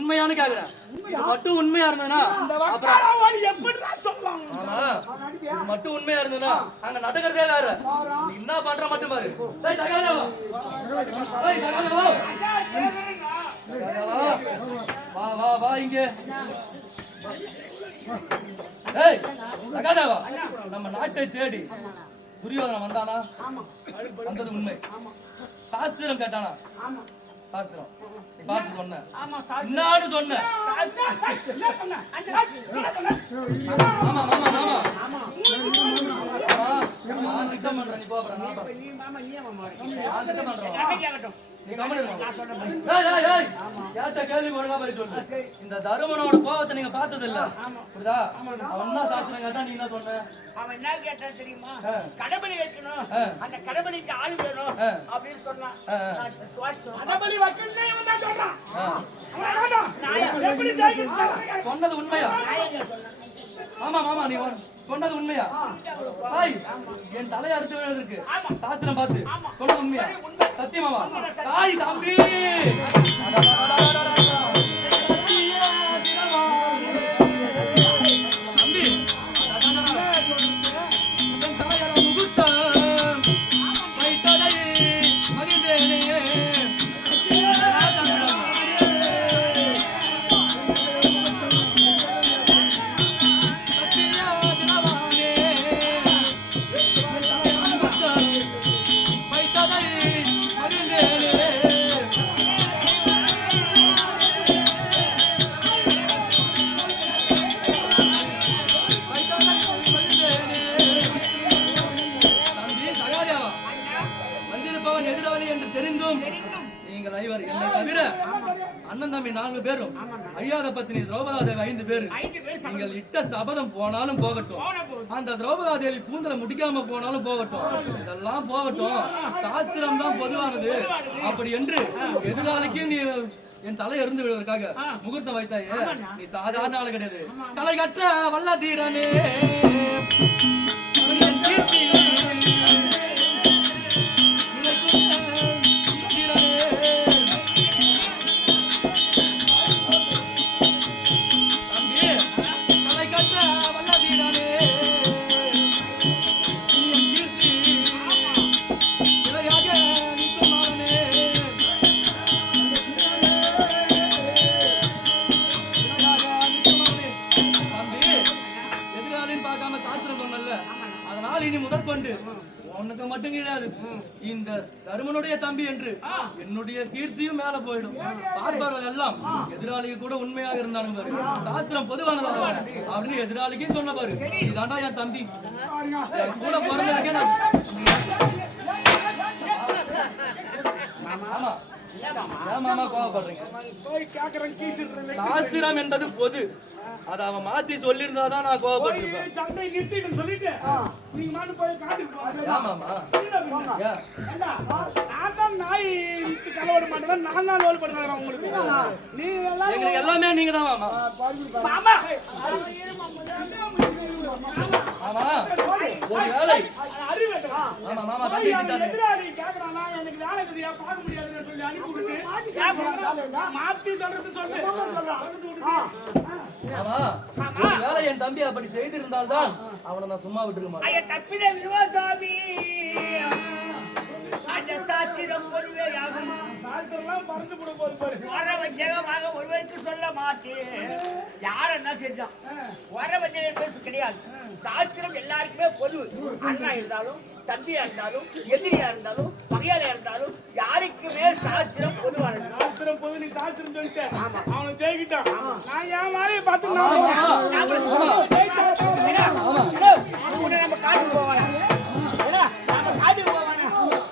உண்மையானு கேக்குறேன். மட்டும் உண்மையா இருந்ததுன்னா அப்புறம் மட்டும் உண்மையா இருந்ததுன்னா அங்க நடக்கிறதே வேற. என்ன பண்ற மட்டும் பாரு. வா வா வா இங்க. நம்ம நாட்டை தேடி துரியோதனன் வந்தானா? வந்தது உண்மை. சாஸ்திரம் கேட்டானா? சாஸ்திரம் பார்த்து சொன்னேன் என்னான்னு சொன்னேன் ஆமா ஆமா ஆமா. ஆமா. கேள்வி ஒழுங்கா பதில் சொல்லு. இந்த தருமனோட கோவத்தை நீங்க பார்த்தது இல்ல புரியுதா அவன் தான் என்ன சொன்ன அவன் என்ன கேட்டான் தெரியுமா கடபலி வைக்கணும் அந்த கடபலிக்கு ஆள் வேணும் அப்படின்னு சொன்னான் கடபலி சொன்னது உண்மையா ஆமா ஆமா நீ சொன்னது உண்மையா? தாய் என் தலையை அறுத்து விழுந்திருக்கு சாஸ்திரம் பார்த்து. சொன்னது உண்மையா? சத்தியமாவா? தாய் தம்பி. ஐவர் என்னை தவிர அண்ணன் தம்பி நான்கு பேரும். அழியாத பத்தினி திரௌபதா தேவி ஐந்து பேரு நீங்கள் இட்ட சபதம் போனாலும் போகட்டும். அந்த திரௌபதா தேவி கூந்தல முடிக்காம போனாலும் போகட்டும். இதெல்லாம் போகட்டும். சாஸ்திரம் தான் பொதுவானது. அப்படி என்று எதிராளிக்கு நீ என் தலை இருந்து விடுவதற்காக முகூர்த்தம் வைத்தாயே. நீ சாதாரண ஆளு கிடையாது. தலை கற்ற வல்ல பார்க்காம சாஸ்திரம் சொன்னல்ல, அதனால் இனி முதற்கொண்டு உனக்கு மட்டும் கிடையாது. இந்த தருமனுடைய தம்பி என்று என்னுடைய கீர்த்தியும் மேல போயிடும். பார்ப்பார்கள் எல்லாம் எதிராளிக்கு கூட உண்மையாக இருந்தாலும் பாரு. சாஸ்திரம் பொதுவானதாக அப்படின்னு எதிராளிக்கும் சொன்ன பாரு. இதாண்டா என் தம்பி. கூட பிறந்ததுக்கே ஆமா. மாமா கோவப்படுறீங்க சாஸ்திரம் என்பது பொது. அதை அவன் மாத்தி சொல்லியிருந்தாதான் நான் கோவப்பட்டிருப்பேன். சண்டை நிறுத்திட்டு சொல்லிட்டு நீங்க மாட்டு போய் காட்டுக்கு நான் தான் நாய் இழுத்து கலவர மாட்டேன். நான் தான் லோல் பண்ணுறேன் உங்களுக்கு. எல்லாமே நீங்க தான் மாமா. மாமா. ஆமா ஒரு வேலை ஆமா மாமா தம்பி எதிராளி கேக்குறானா, எனக்கு வேலை தெரியா, பார்க்க முடியாதுன்னு சொல்லி அனுப்பி விட்டுட்டு, மாத்தி சொல்றது சொல்லு. ஆமா ஒரு வேலை என் தம்பி அப்படி செய்திருந்தால்தான் அவனை நான் சும்மா விட்டுருக்க மாட்டேன் ஐயா, தப்பித விரோதாமி. அந்த சாஸ்திரம் பொறுமையாகும். வர வஞ்சகமாக ஒருவருக்கு சொல்ல மாட்டேன். யார் என்ன செஞ்சான்? வர வஞ்சகம் பேசு கிடையாது. சாஸ்திரம் எல்லாருக்குமே பொது. அண்ணா இருந்தாலும் தம்பியா இருந்தாலும் எதிரியா இருந்தாலும் பகையாளியா இருந்தாலும் யாருக்குமே சாஸ்திரம் பொதுவானது. சாஸ்திரம் பொது நீ சாஸ்திரம் சொல்லிட்ட. அவனை ஜெயிக்கிட்டான். நான் என் வேலையை பார்த்து ஆமா. ஆமா. நம்ம காட்டுக்கு போவாங்க நம்ம போவாங்க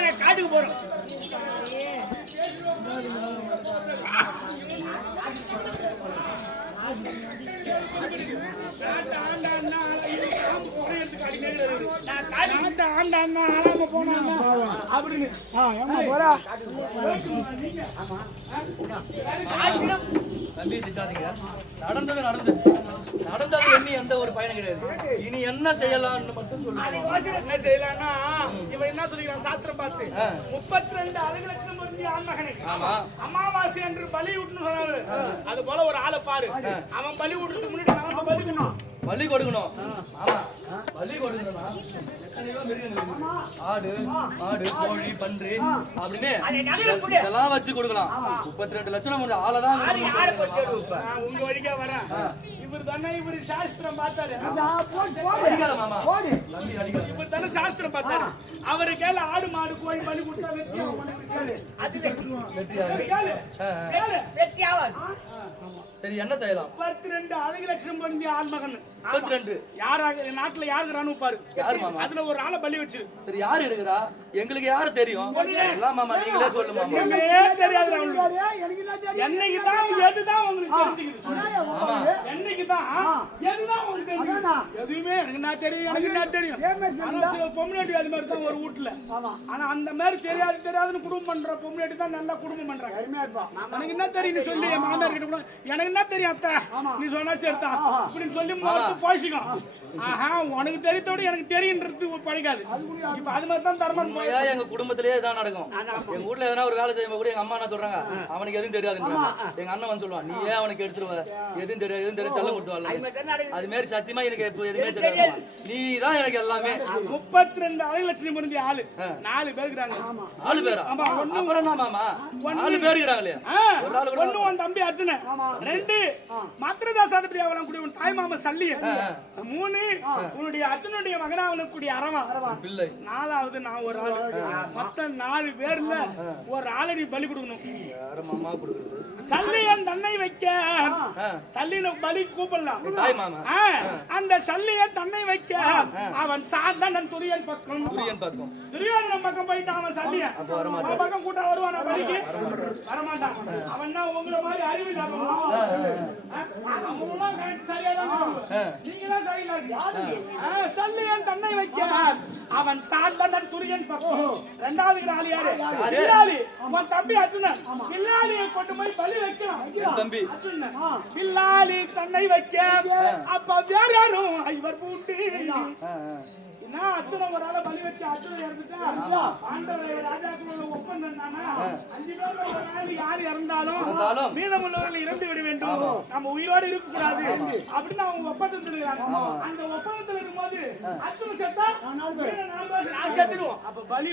மாதிரி காட்டுக்கு போறோம். நாட்டு ஆண்ட அண்ணா அப்படின்னு ஆ, ஏம்மா போறா? தம்பி திட்டாதீங்க நடந்தது நடந்துச்சு நடந்தது எண்ணி எந்த ஒரு பயனும் கிடையாது இனி என்ன செய்யலாம்னு மட்டும் சொல்லுங்க என்ன செய்யலாம்னா இவன் என்ன சொல்லிக்கிறான் சாஸ்திரம் பார்த்து முப்பத்தி ரெண்டு அழகு லட்சம் பொருந்திய ஆண்மகனை அமாவாசை என்று பலி விட்டுன்னு சொன்னாரு அது போல ஒரு ஆளை பாரு அவன் பலி விடுறதுக்கு முன்னாடி நாம பலி விடணும் பலி கொடுக்கணும் ஆமா பலி கொடுக்கணும்னா ஆடு ஆடு கோழி பன்றி அப்படின்னு. இதெல்லாம் வச்சு கொடுக்கலாம். முப்பத்தி ரெண்டு லட்சம் ஒரு ஆளை தான் யாரு யாரை பத்தி எழுதுப்ப? நான் உங்க வழிக்கா வரேன். இவர் தானே இவர் சாஸ்திரம் பார்த்தாரு. அடிக்காத மாமா. நம்பி அடிக்காத இவர் தானே சாஸ்திரம் பார்த்தாரு. அவரு கேளு ஆடு மாடு கோழி கொடுத்தா வெற்றி வெற்றி. சரி என்ன செய்யலாம்? முப்பத்தி ரெண்டு அழகு லட்சம் பொருந்திய ஆண்மகன் முப்பத்தி ரெண்டு யாராக நாட்டுல யாருக்கு ராணுவ பாரு? யாரு அதுல ஒரு ஆளை பலி வச்சு. சரி யாரு இருக்கிறா எங்களுக்கு யாரு தெரியும்? எல்லாம் மாமா நீங்களே சொல்லு மாமா. தெரியாது என்னைக்கு தான் எதுதான் உங்களுக்கு தெரிஞ்சுக்குது? என்னைக்கு தான் எதுதான் உங்களுக்கு தெரியும்? எதுவுமே எனக்கு என்ன தெரியும் எனக்கு என்ன தெரியும். பொம்னாட்டி அது மாதிரி தான் ஒரு வீட்டுல. ஆனா அந்த மாதிரி தெரியாது தெரியாதுன்னு குடும்பம் பண்ற பொம்னாட்டி தான் நல்லா குடும்பம் பண்றாங்க. அருமையா இருப்பான் எனக்கு என்ன தெரியும்? நீ சொல்லி என் மாமனார் கிட்ட கூட. எனக்கு என்ன தெரியும் அத்தை? நீ சொன்னா சரிதான். இப்படின்னு சொல்லி மறுத்து போயிச்சுக்கும் ஆஹா. உனக்கு தெரிந்தோட எனக்கு தெரியுன்றது பழிக்காது இப்ப அது மாதிரி தான் தர்மன் போய் உண்மையா எங்க குடும்பத்திலேயே இதான் நடக்கும். எங்க வீட்ல எதனா ஒரு வேலை செய்யும் கூட எங்க அம்மா என்ன சொல்றாங்க? அவனுக்கு எதுவும் தெரியாதுன்றாங்க. எங்க அண்ணன் வந்து சொல்லுவான் நீ ஏன் அவனுக்கு எடுத்துருவ எதுவும் தெரியாது எதுவும் தெரியாது செல்லம் கொடுத்து அது வரல மாதிரி தான் நடக்குது. அது மாதிரி சத்தியமா எனக்கு எப்போ எதுவுமே தெரியாது. நீ தான் எனக்கு எல்லாமே. முப்பத்தி ரெண்டு அரை லட்சம் முடிஞ்ச ஆளு. நாலு பேர் இருக்கிறாங்க. நாலு பேரா? அப்புறம் என்ன மாமா? நாலு பேர் இருக்கிறாங்களே ஒண்ணு உன் தம்பி அர்ஜுனன். ரெண்டு கூடிய உன் தாய் மாமா சல்லி. மூணு உன்னுடைய அர்ஜுனுடைய பிள்ளை. நாலாவது நான் ஒரு ஆளு. மொத்தம் நாலு பேர்ல ஒரு ஆளை நீ பலி கொடுக்கணும். யாரு மாமா கொடுக்குறது? சல்லியன் தன்னை வைக்க. ஆ, சல்லியனை பலி கூப்பிடலாம். அந்த சல்லியன் தன்னை வைக்க. அவன் சாந்தன் துரியன் பக்கம். துரியன் பக்கம். துரியோதனன் பக்கம் போயிட்டான் அவன் வரமாட்டான். உன் பக்கம் கூட்டம் வருவானா பலிக்கு? வரமாட்டான். அவன் தான் உங்களை மாதிரி அறிவு சல்லியன் தன்னை வைக்க. அவன் சாந்தன் துரியன் பக்கம். ரெண்டாவது ஆள் யாரு? பில்லாளி உன் தம்பி அர்ஜுனன். பில்லாளியை கொண்டு போய் தம்பி. பில்லாளி தன்னை வைக்க. அப்ப வேற யாரும் இவர் பூட்டி. ஆ, ஆ. என்ன அர்ஜுனன் ஒரு ஆளை பலி வச்சு அர்ஜுனன் இறந்துட்டா? ஆண்டவர் ராஜாக்களோட ஒப்பந்தம் என்னன்னா அஞ்சு பேர்ல ஒரு நாள் யார் இறந்தாலும் மீதமுள்ளவர்கள் இறந்து விட வேண்டும். நம்ம உயிரோடு இருக்க கூடாது அப்படின்னு அவங்க ஒப்பந்தத்தில் இருக்காங்க அந்த ஒப்பந்தத்தில் இருக்கும்போது அர்ஜுனன் செத்தா நான் அப்ப பலி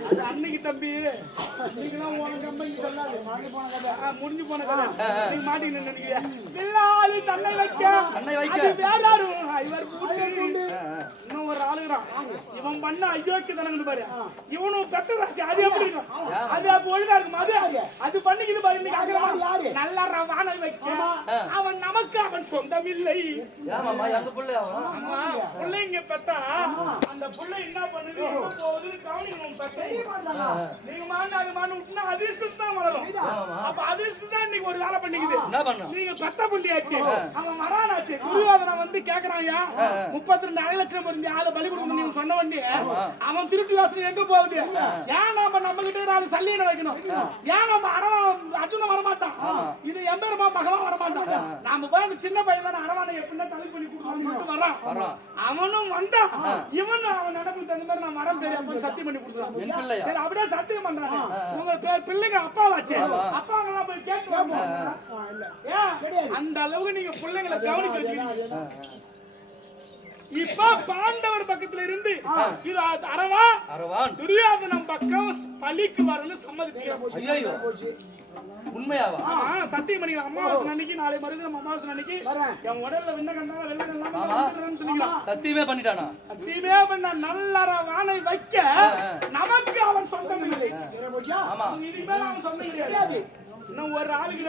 அது அன்னைக்கு தம்பி நீங்களாம் உன் கம்பெனி சொல்லாது முடிஞ்சு போன கதை நீங்க மாட்டீங்கன்னு நினைக்கிறீங்க பிள்ளாய் தன்னை வைக்க தன்னை வைக்க. இவர் இன்னும் ஒரு ஆளுகிறான் இவன் பண்ண அயோக்கிய தனங்க பாரு இவனும் பெத்ததாச்சு அது எப்படி இருக்கும் அது அப்ப ஒழுங்கா இருக்கும் அது அது பண்ணிக்கிது பாரு இன்னைக்கு அகலமா நல்லா ரவானை வைக்க அவன் நமக்கு அவன் சொந்தமில்லை ஏன் பிள்ளைங்க பெத்தா அந்த பிள்ளை என்ன பண்ணுது? எங்க போகுது கவனிக்கணும் நீங்க மாண்டு அது மாண்டு விட்டுனா அதிர்ஷ்டம் தான் அப்ப அதிர்ஷ்டம் தான் இன்னைக்கு ஒரு வேலை பண்ணிக்குது. நீங்க பெத்த புள்ளியாச்சு அவன் வரானாச்சு. துரியோதனன் வந்து கேக்குறாயா முப்பத்தி ரெண்டு அரை லட்சம் இருந்து ஆளு பலி கொடுக்கணும் நீங்க சொன்ன வண்டி அவன் திருப்பி யோசனை எங்க போகுது? ஏன் நாம நம்ம கிட்ட நாலு சல்லியனை வைக்கணும்? ஏன் நம்ம அரவன் அர்ஜுன வரமாட்டான்? இது எம்பெருமா மகளாம் வரமாட்டான்? நாம போய் அந்த சின்ன பையன் தானே அரவானை எப்படின்னா தள்ளி பண்ணி கொடுக்கணும்னு சொல்லிட்டு வரான். அவனும் வந்தான். இவனும் அவன் நடப்பு தகுந்த மாதிரி நான் மரம் போய் சத்தியம் பண்ணி பிள்ளையா? சரி அப்படியே சத்தியம் பண்றாங்க உங்க பேர் பிள்ளைங்க அப்பாவாச்சே? அப்பாங்க எல்லாம் போய் கேட்டு வாங்க. அந்த அளவுக்கு நீங்க பிள்ளைங்களை கவனிச்சு வச்சுக்கிறீங்க இப்ப பாண்டவர் பக்கத்துல இருந்து இது அரவா அரவான் துரியோதனம் பக்கம் பலிக்கு வரணும் சம்மதிச்சுக்கிறேன். உண்மையாவா? சத்தியம் பண்ணிக்கலாம் அமாவாசை அன்னைக்கு நாளை மறுதினம் அமாவாசை அன்னைக்கு என் உடல்ல வெண்ண கண்டா வெள்ள கண்டா சொல்லிக்கலாம் சத்தியமே பண்ணிட்டானா? சத்தியமே பண்ண நல்லற வானை வைக்க நமக்கு அவன் சொந்தம் இல்லை ஆமா இனிமேல் அவன் சொந்தம் கிடையாது இன்னும் ஒரு ஆளுக்கு.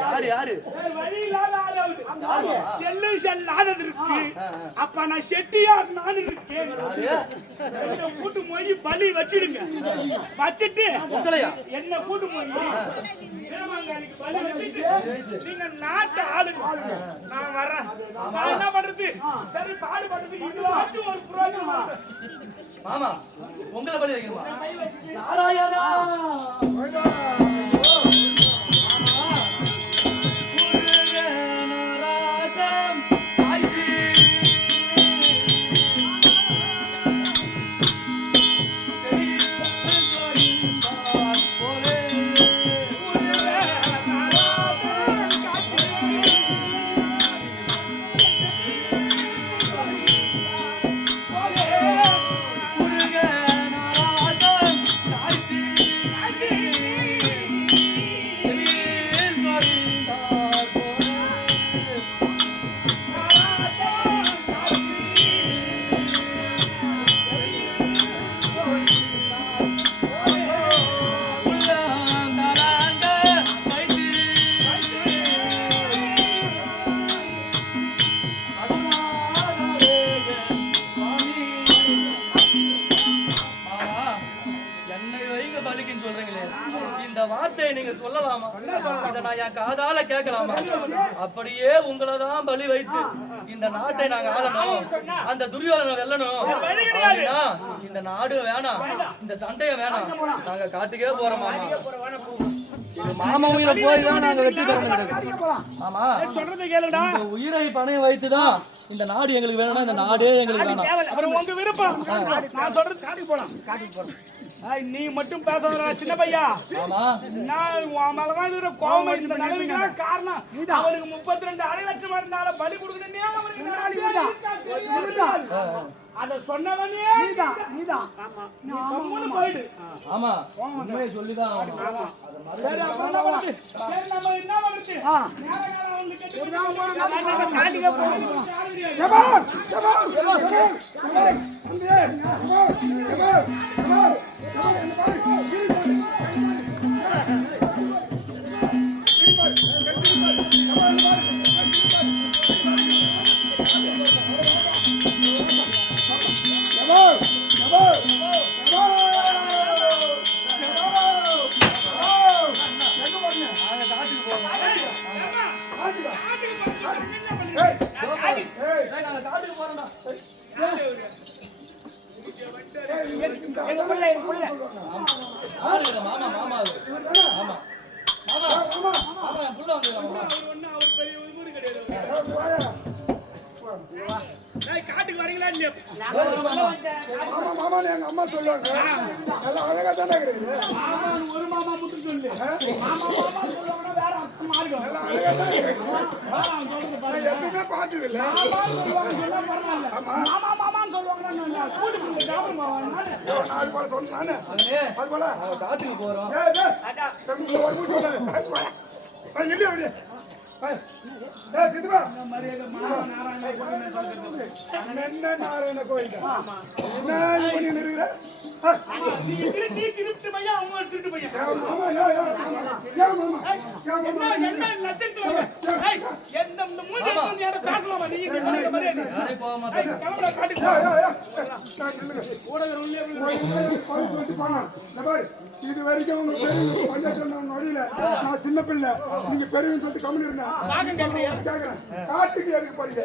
யாரு யாரு? வழி இல்லாத ஆள் அவரு. யாரு? செல்லு செல்லாதது இருக்கு. அப்ப நான் செட்டியார் நான் இருக்கேன். கூட்டு போய் பலி வச்சிடுங்க. வச்சிட்டு என்ன கூட்டு நீங்க நாட்டு ஆளுங்க. நான் வர்றேன் நான் என்ன பண்றது? சரி பாடுபடுறது. இதுவாச்சும் ஒரு புரோஜனம்? மாமா உங்களை பலி வைக்கணுமா? நாராயணா! வார்த்தையை நீங்க சொல்லலாமா? இதை நான் என் காதால கேட்கலாமா? அப்படியே உங்களை தான் பலி வைத்து இந்த நாட்டை நாங்க ஆளணும். அந்த துரியோதனை வெல்லணும். அப்படின்னா இந்த நாடு வேணாம். இந்த சண்டையும் வேணாம். நாங்க காட்டுக்கே போறோம் மாமா. மாமா உயிரை போய் தான் நாங்க வெற்றி மாமா சொல்றது கேளுடா. இந்த உயிரை பணையம் வைத்துதான் இந்த நாடு எங்களுக்கு வேணும்னா இந்த நாடே எங்களுக்கு வேணாம். அப்புறம் உங்க விருப்பம். நான் சொல்றது காட்டுக்கு போலாம். காட்டுக்கு போறேன் நீ மட்டும் பேசாதடா சின்ன பையா. நான் உன் மேலதான் இருக்கிற கோவம் இந்த நிலைமைக்கு காரணம். அவனுக்கு முப்பத்தி ரெண்டு அரை லட்சம் இருந்தால பலி இருக்கா. அத சொன்னவனே நீதான் ஆமா நீ கம்முனு போயிடு ஆமா உண்மையை சொல்லிதான் ஆகணும். சரி என்ன நம்ம என்ன பண்றது? நேர காலம் வந்து கெட்டு காட்டுக்கு போறோம் நாங்க மாமா மாமா ஆமா மாமா மாமா புள்ள வந்து மாமா அவர் அவர் பெரிய ஊரு கிடையாது காட்டுக்கு வரீங்களா இல்லையா ஆமா மாமான்னு எங்க அம்மா சொல்லுவாங்க நல்லா அழகா தானே இருக்குது ஒரு மாமா மட்டும் சொல்லு மாமா மாமா சொல்லுவாங்கன்னா வேற அர்த்தமா இருக்கும் நல்லா அழகா தான் இருக்குது ஆ, சொல்றது பாரு. நான் எதுவுமே பார்த்தது இல்ல அது போல அது போல காட்டுக்கு போறோம் இல்லையா அப்படியே? நாராயண என்ன நாராயண கோயில் என்ன இருக்கிற? இது வரைக்கும் வழியில நான் சின்ன பிள்ளை. நீங்க பெரியவங்க சொல்லிட்டு கம்மி இருந்தேன் காட்டுக்கு எதுக்கு போறீங்க.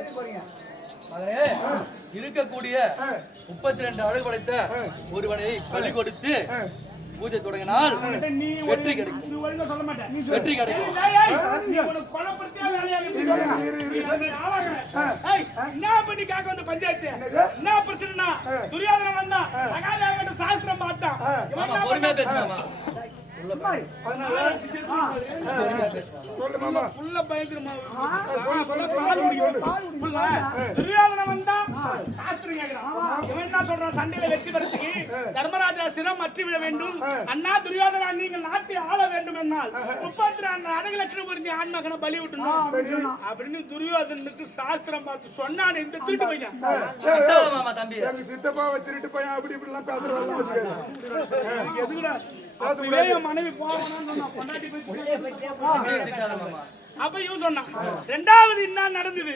இருக்கக்கூடிய முப்பத்தி ரெண்டு அழகு படைத்த ஒருவனை பலி கொடுத்து பூஜை தொடங்கினால் வெற்றி கிடைக்கும் நீ ஒழுங்கா சொல்ல மாட்டே. நீ வெற்றி கிடைக்கும் வந்து ஆளாகுற. ஏய், என்ன பண்ணி கேட்க வந்த பஞ்சாயத்து? என்ன பிரச்சனைனா? துரியோதனன் வந்தான். சகாதேவன்கிட்ட சாஸ்திரம் பார்த்தான். இவன் மாமா என்ன பொறுமையா பண்ணான்? பேசு மாமா பொறுமையா பேசு சொல்லு மாமா புள்ள பயங்கரமா புள்ள பால் குடிக்கும். புள்ள, துரியோதனன் வந்தான். சாஸ்திரம் கேட்கிறான். இவன் என்ன சொல்றான்? சண்டையில வெற்றி பெறத்துக்கு தர்மராஜா சிரம் அற்றி விட வேண்டும் அண்ணா துரியோதனா நீங்கள் நாட்டை ஆள வேண்டும் என்னால் முப்பத்தி நான்கு அடகு லட்சம் புரிஞ்சு ஆண்மகனை பலி விட்டுணும் அப்படின்னு. துரியோதனுக்கு சாஸ்திரம் பார்த்து சொன்னான் இந்த திருட்டு பையன். கட்டாத மாமா தம்பி. எங்க சித்தப்பாவை திருட்டு பையன் அப்படி இப்படி எல்லாம் எதுக்குடா? என் மனைவி போய் மாமா அப்ப இவன் சொன்னான் ரெண்டாவது என்ன நடந்தது?